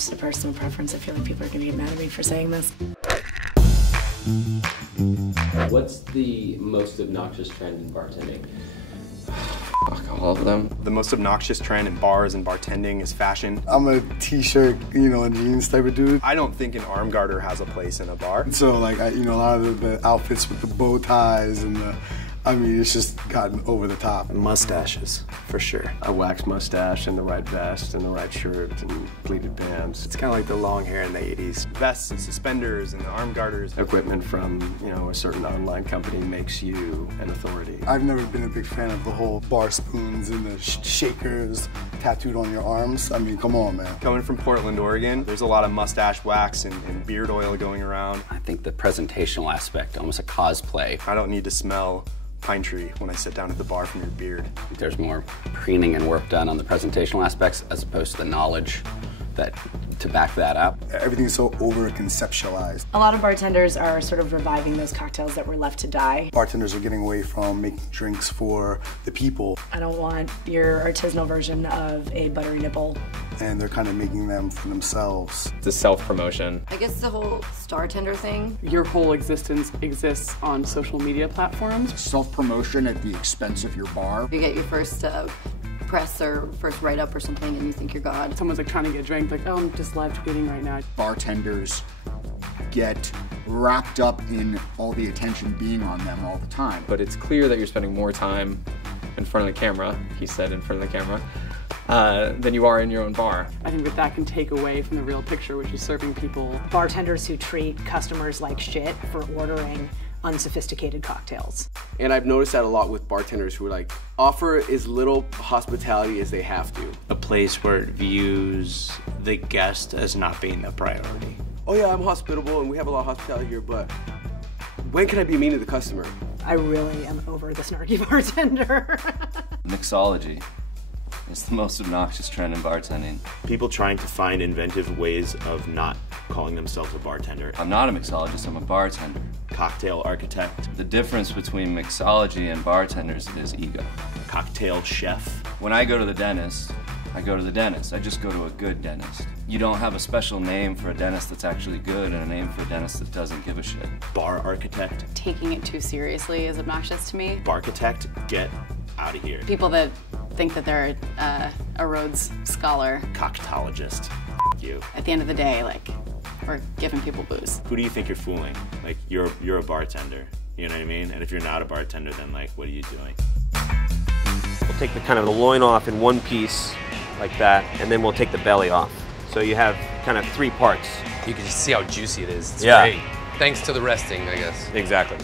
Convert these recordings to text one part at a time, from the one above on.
Just a personal preference. I feel like people are going to get mad at me for saying this. What's the most obnoxious trend in bartending? Fuck all of them. The most obnoxious trend in bars and bartending is fashion. I'm a t-shirt, and jeans type of dude. I don't think an arm garter has a place in a bar. So like, a lot of the outfits with the bow ties and it's just gotten over the top. Mustaches, for sure. A waxed mustache and the right vest and the right shirt and pleated pants. It's kind of like the long hair in the 80s. Vests and suspenders and the arm garters. Equipment from, a certain online company makes you an authority. I've never been a big fan of the whole bar spoons and the shakers tattooed on your arms. I mean, come on, man. Coming from Portland, Oregon, there's a lot of mustache wax and beard oil going around. I think the presentational aspect, almost a cosplay. I don't need to smell pine tree when I sit down at the bar from your beard. There's more preening and work done on the presentational aspects as opposed to the knowledge to back that up. Everything's so over-conceptualized. A lot of bartenders are sort of reviving those cocktails that were left to die. Bartenders are getting away from making drinks for the people. I don't want your artisanal version of a buttery nipple. And they're kind of making them for themselves. It's a self-promotion. I guess the whole star-tender thing. Your whole existence exists on social media platforms. Self-promotion at the expense of your bar. You get your first press or first write-up or something and you think you're God. Someone's like trying to get a drink, like, oh, I'm just live tweeting right now. Bartenders get wrapped up in all the attention being on them all the time. But it's clear that you're spending more time in front of the camera, he said in front of the camera, than you are in your own bar. I think that can take away from the real picture, which is serving people. Bartenders who treat customers like shit for ordering unsophisticated cocktails. And I've noticed that a lot with bartenders who are offer as little hospitality as they have to. A place where it views the guest as not being a priority. Oh yeah, I'm hospitable and we have a lot of hospitality here, but when can I be mean to the customer? I really am over the snarky bartender. Mixology. It's the most obnoxious trend in bartending. People trying to find inventive ways of not calling themselves a bartender. I'm not a mixologist, I'm a bartender. Cocktail architect. The difference between mixology and bartenders is ego. Cocktail chef. When I go to the dentist, I go to the dentist. I just go to a good dentist. You don't have a special name for a dentist that's actually good and a name for a dentist that doesn't give a shit. Bar architect. Taking it too seriously is obnoxious to me. Barchitect, get out of here. People that think that they're a Rhodes Scholar. Cocktologist. You. At the end of the day, we're giving people booze. Who do you think you're fooling? You're a bartender. You know what I mean? And if you're not a bartender, then what are you doing? We'll take the loin off in one piece, like that, and then we'll take the belly off. So you have kind of 3 parts. You can just see how juicy it is. It's great. Thanks to the resting, I guess. Exactly.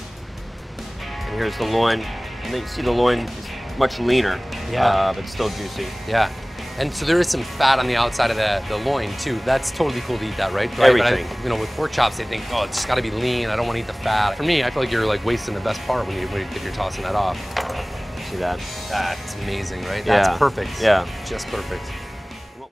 And here's the loin. And then you see the loin is much leaner, but still juicy. Yeah. And so there is some fat on the outside of the loin too. That's totally cool to eat that, right? Everything. But with pork chops, they think, oh, it's just got to be lean. I don't want to eat the fat. For me, I feel like you're wasting the best part if you're tossing that off. See that? That's amazing, right? Yeah. That's perfect. Yeah. Just perfect.